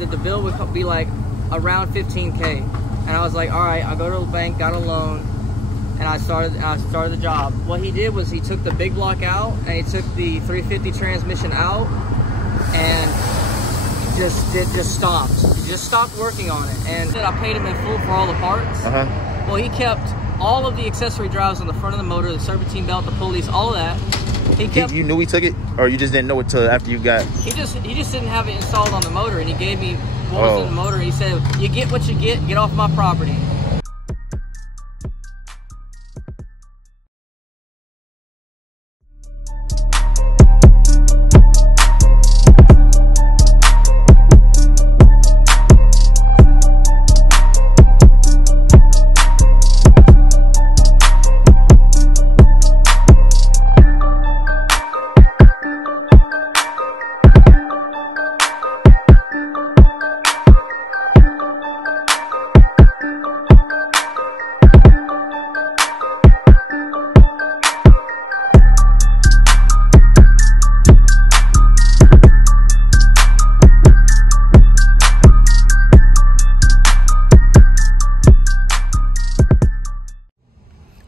that the bill would be like around 15K. And I was like, all right, I'll go to the bank, got a loan, and I started the job. What he did was he took the big block out, and he took the 350 transmission out, and just stopped. He just stopped working on it. And I paid him in full for all the parts. Well, he kept all of the accessory drives on the front of the motor, the serpentine belt, the pulleys, all of that. He kept. You knew he took it, or you just didn't know it till after you got? He just didn't have it installed on the motor, and he gave me what was in the motor. And he said, "You get what you get off my property."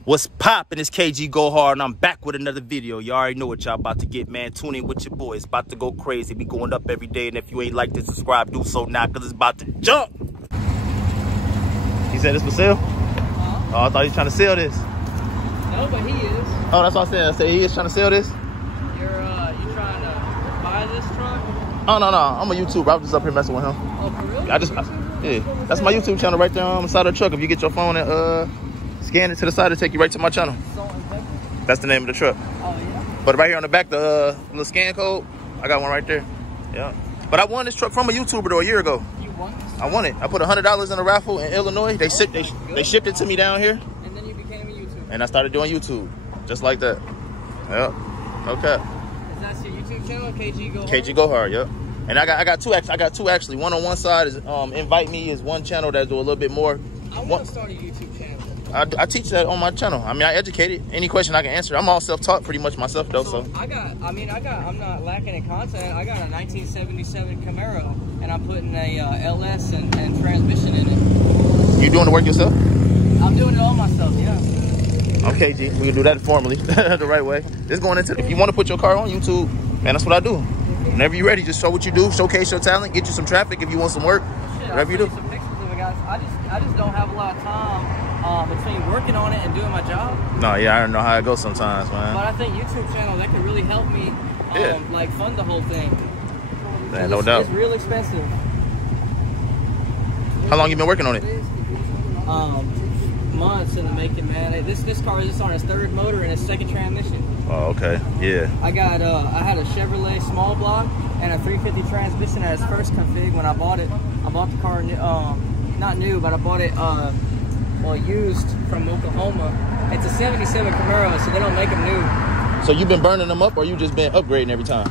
What's poppin'? It's KG Go Hard, and I'm back with another video. You already know what y'all about to get, man. Tune in with your boy. It's about to go crazy. We going up every day, and if you ain't like to subscribe, do so now, because it's about to jump. He said it's for sale? Oh, I thought he was trying to sell this. No, but he is. Oh, that's what I said. I said he is trying to sell this? You trying to buy this truck? Oh, no. I'm a YouTuber. I was just up here messing with him. Oh, for real? Yeah. That's my YouTube channel right there on the side of the truck. If you get your phone and scan it to the side, it'll take you right to my channel. That's the name of the truck. Oh, yeah? But right here on the back, the little scan code, I got one right there. Yeah. But I won this truck from a YouTuber though a year ago. You won this truck? I won it. I put $100 in a raffle in Illinois. They shipped it to me down here. And then you became a YouTuber. And I started doing YouTube. Just like that. Yep. Okay. Is that your YouTube channel, KG Go Hard? KG Go Hard, yep. And I got two actually. One on one side is Invite Me is one channel that do a little bit more. I want to start a YouTube channel. I teach that on my channel. I mean, I educate it. Any question I can answer. I'm all self-taught pretty much myself though. So I'm not lacking in content. I got a 1977 Camaro, and I'm putting a LS and transmission in it. You doing the work yourself? I'm doing it all myself, yeah. Okay, G. We can do that formally, the right way. This going into. If you want to put your car on YouTube, man, that's what I do. Whenever you're ready, just show what you do, showcase your talent, get you some traffic if you want some work. Shit, whatever you do. Some pictures of it, guys. I just don't have a lot of time between working on it and doing my job. No, yeah, I don't know how it goes sometimes, man. But I think YouTube channel, that could really help me, like fund the whole thing. Man, no doubt. It's real expensive. How long you been working on it? Months in the making, man. This car is on its third motor and its second transmission. Oh, okay, yeah. I had a Chevrolet small block and a 350 transmission at its first config when I bought it. I bought the car, not new, but I bought it, used from Oklahoma. It's a 77 Camaro, so they don't make them new. So you've been burning them up, or you just been upgrading every time?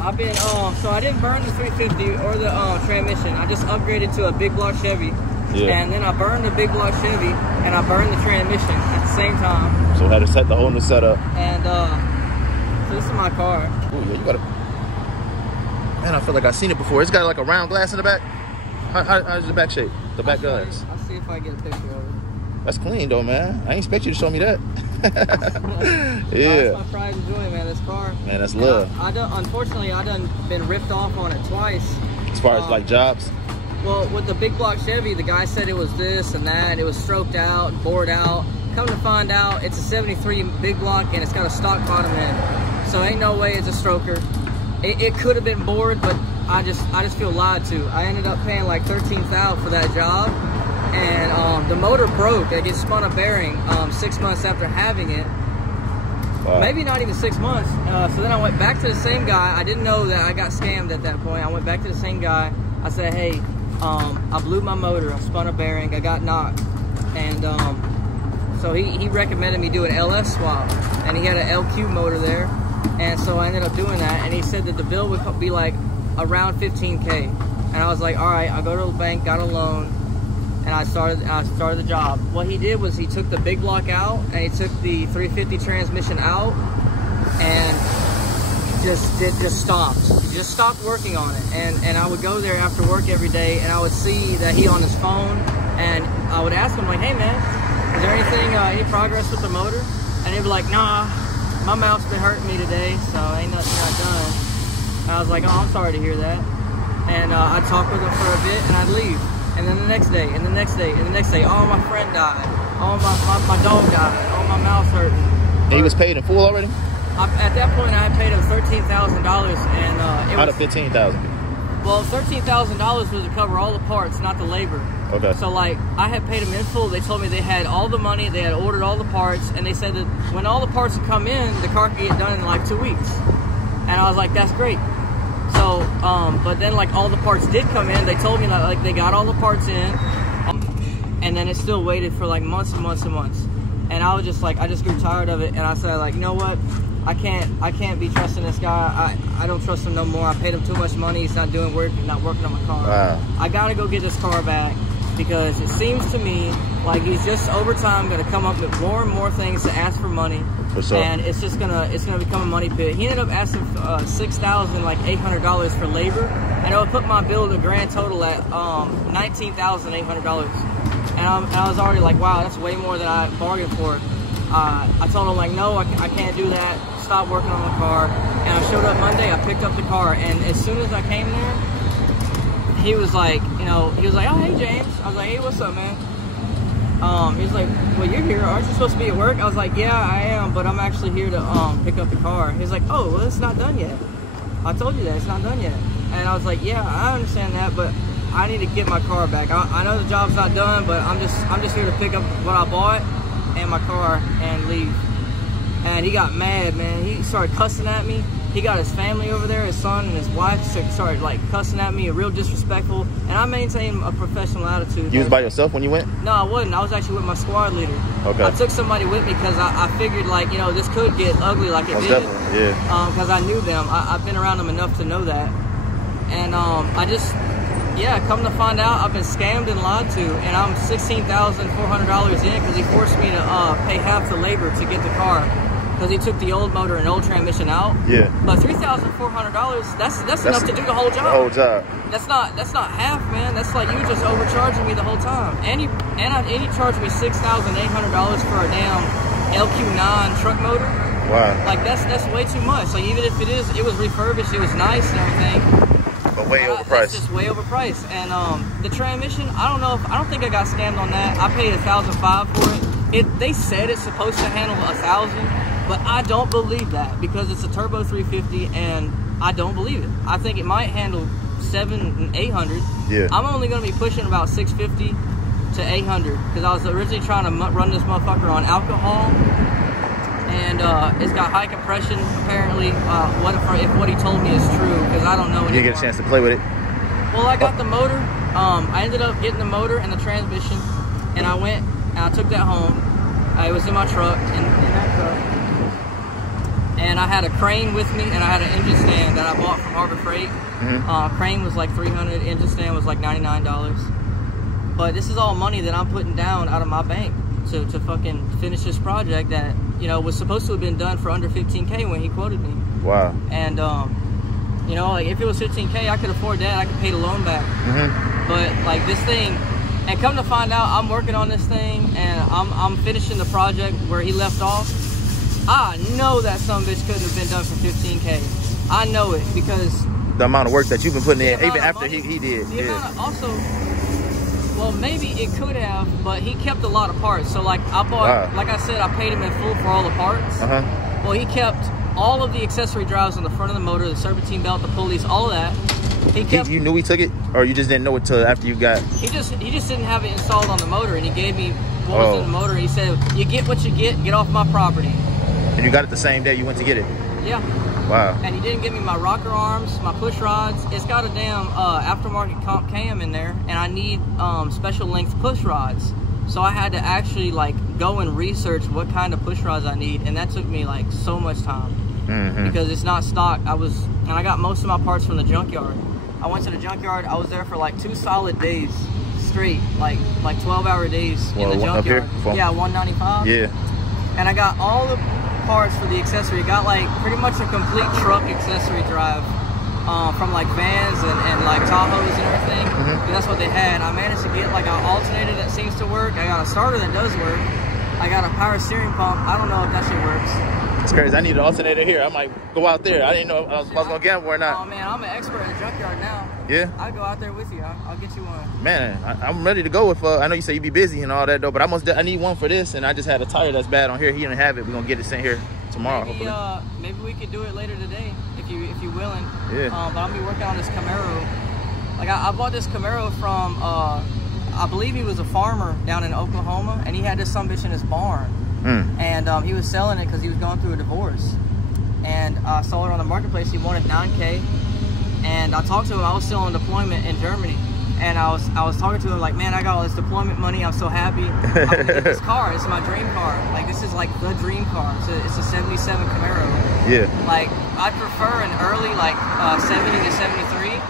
I've been, so I didn't burn the 350 or the transmission. I just upgraded to a big block Chevy. Yeah. And then I burned the big block Chevy and I burned the transmission at the same time. So I had to set the whole new setup. And so this is my car. Ooh, yeah, you got Man, I feel like I've seen it before. It's got like a round glass in the back. How's the back shape? The back glass. I'll see if I get a picture of it. That's clean though, man. I ain't expect you to show me that. Yeah. That's my pride and joy, man. This car. Man, that's love. Unfortunately, I done been ripped off on it twice. As far as like jobs. Well, with the big block Chevy, the guy said it was this and that. It was stroked out, bored out. Come to find out, it's a 73 big block and it's got a stock bottom end. So ain't no way it's a stroker. It could have been bored, but I just feel lied to. I ended up paying like $13,000 for that job, and the motor broke. It gets spun a bearing 6 months after having it. Wow. Maybe not even 6 months. So then I went back to the same guy. I didn't know that I got scammed at that point. I went back to the same guy. I said, hey, I blew my motor, I spun a bearing, I got knocked. And so he recommended me do an LS swap, and he had an LQ motor there. And so I ended up doing that, and he said that the bill would be like around 15K. And I was like, all right, I'll go to the bank, got a loan, and I started the job. What he did was he took the big block out, and he took the 350 transmission out, and just stopped. He just stopped working on it. And I would go there after work every day, and I would see that he on his phone, and I would ask him like, hey man, is there anything, any progress with the motor? And he'd be like, nah, my mouth's been hurting me today, so ain't nothing got done. And I was like, oh, I'm sorry to hear that. And I'd talk with him for a bit, and I'd leave. And then the next day, and the next day, and the next day, oh, my friend died. Oh, my dog died. Oh, my mouth's hurting. And he was paid in full already? At that point, I had paid him $13,000, and it out was, of $15,000. Well, $13,000 was to cover all the parts, not the labor. Okay. So, like, I had paid them in full. They told me they had all the money, they had ordered all the parts, and they said that when all the parts would come in, the car could get done in like 2 weeks. And I was like, that's great. So, but then like all the parts did come in. They told me that like they got all the parts in, and then it still waited for like months and months and months. And I was just like, I just grew tired of it, and I said like, you know what? I can't be trusting this guy. I don't trust him no more. I paid him too much money. He's not doing work, not working on my car. Wow. I gotta go get this car back, because it seems to me like he's just over time gonna come up with more and more things to ask for money. For sure. And it's gonna become a money pit. He ended up asking $6,800 for labor, and it would put my bill to grand total at $19,800. And I was already like, wow, that's way more than I bargained for. I told him like, no, I can't do that. Stop working on the car. And I showed up Monday. I picked up the car, and as soon as I came there, he was like, oh, hey James. I was like, hey, what's up, man? He was like, well, you're here. Aren't you supposed to be at work? I was like, yeah, I am, but I'm actually here to pick up the car. He was like, oh, well, it's not done yet. I told you that it's not done yet. And I was like, yeah, I understand that, but I need to get my car back. I know the job's not done, but I'm just here to pick up what I bought and my car and leave. And he got mad, man. He started cussing at me. He got his family over there, his son and his wife started like cussing at me, real disrespectful. And I maintained a professional attitude. You was by yourself when you went? No, I wasn't. I was actually with my squad leader. Okay. I took somebody with me because I figured like, this could get ugly like it did. Definitely, yeah. Because I knew them. I've been around them enough to know that. And come to find out, I've been scammed and lied to, and I'm $16,400 in because he forced me to pay half the labor to get the car, because he took the old motor and old transmission out. Yeah. But $3,400, that's enough to do the whole job. The whole job. That's not half, man. That's like you just overcharging me the whole time. And he charged me $6,800 for a damn LQ9 truck motor. Wow. Like that's way too much. Like even if it was refurbished, it was nice and everything. But way overpriced. It's just way overpriced. And the transmission, I don't think I got scammed on that. I paid $1,500 for it. They said it's supposed to handle 1,000, but I don't believe that because it's a turbo 350, and I don't believe it. I think it might handle 700 and 800. Yeah. I'm only going to be pushing about 650 to 800 because I was originally trying to run this motherfucker on alcohol. And it's got high compression, apparently, if what he told me is true, because I don't know anymore. You didn't get a chance to play with it? Well, I got the motor. I ended up getting the motor and the transmission, and I went and I took that home. It was in my truck, in that truck. And I had a crane with me, and I had an engine stand that I bought from Harbor Freight. Mm-hmm. Crane was like $300, engine stand was like $99. But this is all money that I'm putting down out of my bank to fucking finish this project that, was supposed to have been done for under $15K when he quoted me. Wow. And, like if it was $15K, I could afford that. I could pay the loan back. Mm-hmm. But like this thing, and come to find out, I'm working on this thing and I'm finishing the project where he left off. I know that some bitch couldn't have been done for $15K. I know it because the amount of work that you've been putting in, even after he did. Well, maybe it could have, but he kept a lot of parts. So, like, I bought, like I said, I paid him in full for all the parts. Well, he kept all of the accessory drives on the front of the motor, the serpentine belt, the pulleys, all of that. You knew he took it, or you just didn't know it till after you got? He just didn't have it installed on the motor, and he gave me what was in the motor. He said, "You get what you get off my property." And you got it the same day you went to get it? Yeah. Wow. And he didn't give me my rocker arms, my push rods. It's got a damn aftermarket comp cam in there, and I need special length push rods. So I had to actually like go and research what kind of push rods I need, and that took me like so much time because it's not stock. And I got most of my parts from the junkyard. I went to the junkyard. I was there for like 2 solid days straight, like 12-hour days in the junkyard. Yeah, 195. Yeah. And I got all the parts for the accessory. It got like pretty much a complete truck accessory drive from like vans and like Tahoes and everything. That's what they had. I managed to get like an alternator that seems to work. I got a starter that does work. I got a power steering pump. I don't know if that shit works. It's crazy. I need an alternator here. I might go out there. I didn't know if I was gonna gamble or not. Oh man, I'm an expert in the junkyard now. Yeah. I'll go out there with you. I'll get you one. Man, I'm ready to go. If I know you say you be busy and all that though, but I need one for this, and I just had a tire that's bad on here. He didn't have it. We're gonna get it sent here tomorrow. Maybe, maybe we could do it later today if you willing. Yeah. But I'm gonna be working on this Camaro. Like I bought this Camaro from I believe he was a farmer down in Oklahoma, and he had this sumbitch in his barn. And he was selling it because he was going through a divorce. And I saw it on the marketplace. He wanted $9K, and I talked to him. I was still on deployment in Germany, and I was talking to him like, man, I got all this deployment money. I'm so happy. I'm gonna get this car. This is my dream car. Like this is like the dream car. It's a '77 Camaro. Yeah. Like I prefer an early like 70 to 73,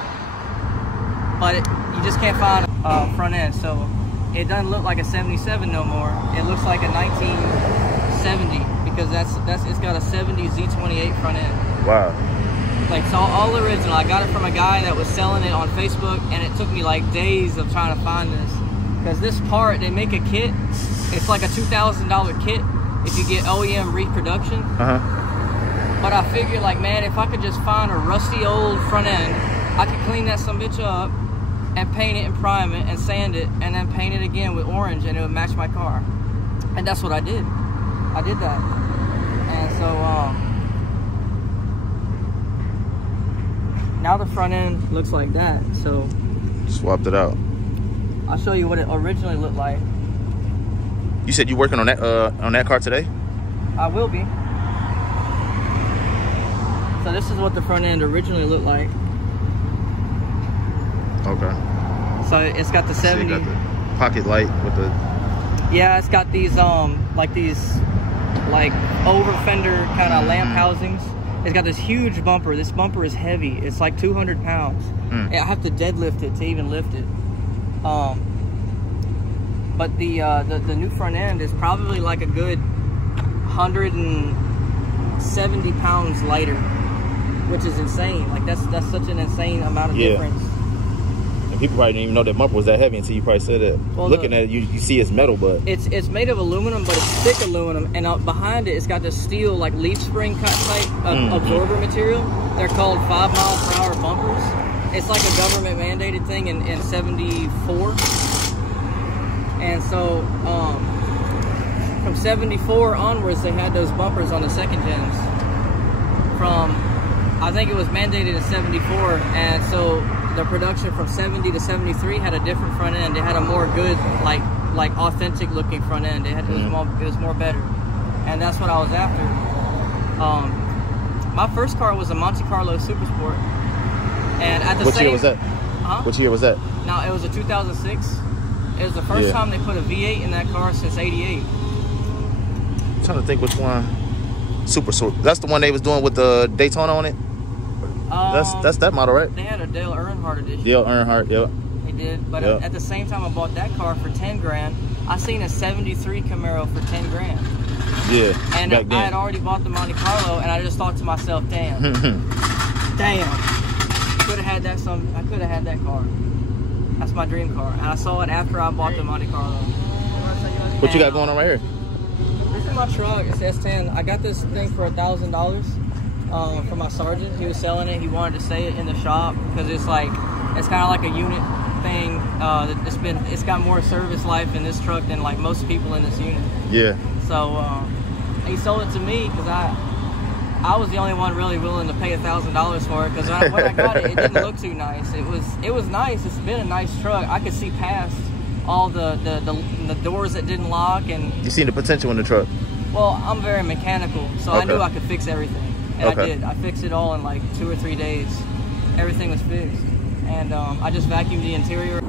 but you just can't find a front end. So it doesn't look like a 77 no more. It looks like a 1970 because it's got a 70 Z28 front end. Wow. Like it's all original. I got it from a guy that was selling it on Facebook, and it took me like days of trying to find this because this part, they make a kit. It's like a $2,000 kit if you get OEM reproduction. But I figured like, man, if I could just find a rusty old front end, I could clean that sumbitch up and paint it and prime it and sand it and then paint it again with orange, and it would match my car. And that's what I did. I did that. And so now the front end looks like that. So swapped it out. I'll show you what it originally looked like. You said you working on that car today? I will be. So this is what the front end originally looked like. Okay. So it's got the 70. So you got the pocket light with the. Yeah, it's got these like over fender kind of lamp housings. It's got this huge bumper. This bumper is heavy. It's like 200 pounds. I have to deadlift it to even lift it. But the new front end is probably like a good 170 pounds lighter, which is insane. Like that's such an insane amount of difference. And people probably didn't even know that bumper was that heavy until you probably said that. Well, looking at it, you see it's metal, but it's made of aluminum, but it's thick aluminum, and behind it, it's got this steel like leaf spring type absorber material. They're called 5-mile-per-hour bumpers. It's like a government mandated thing in '74, and so from '74 onwards, they had those bumpers on the second gens. I think it was mandated in '74, and so the production from 70 to 73 had a different front end. They had a more good, like authentic looking front end. It was more better, and that's what I was after. My first car was a Monte Carlo Super Sport, and at the Which year was that? Which year was that? No, it was a 2006. It was the first time they put a V8 in that car since '88. I'm trying to think which one. Super Sport. That's the one they was doing with the Daytona on it. That's that model, right? They had a Dale Earnhardt edition. Dale Earnhardt, yeah. They did, but at the same time I bought that car for 10 grand. I seen a '73 Camaro for 10 grand. Yeah. And I had already bought the Monte Carlo, and I just thought to myself, damn, damn, I could have had that. I could have had that car. That's my dream car, and I saw it after I bought the Monte Carlo. What you got going on right here? This is my truck. It's S10. I got this thing for $1,000 from my sergeant. He was selling it. He wanted to say it in the shop because it's kind of like a unit thing. It's got more service life in this truck than like most people in this unit. Yeah. So he sold it to me because I was the only one really willing to pay $1,000 for it because when I got it, it didn't look too nice. It was nice. It's been a nice truck. I could see past all the doors that didn't lock, and you seen the potential in the truck. Well, I'm very mechanical, so I knew I could fix everything, and I did. I fixed it all in like 2 or 3 days. Everything was fixed, and I just vacuumed the interior.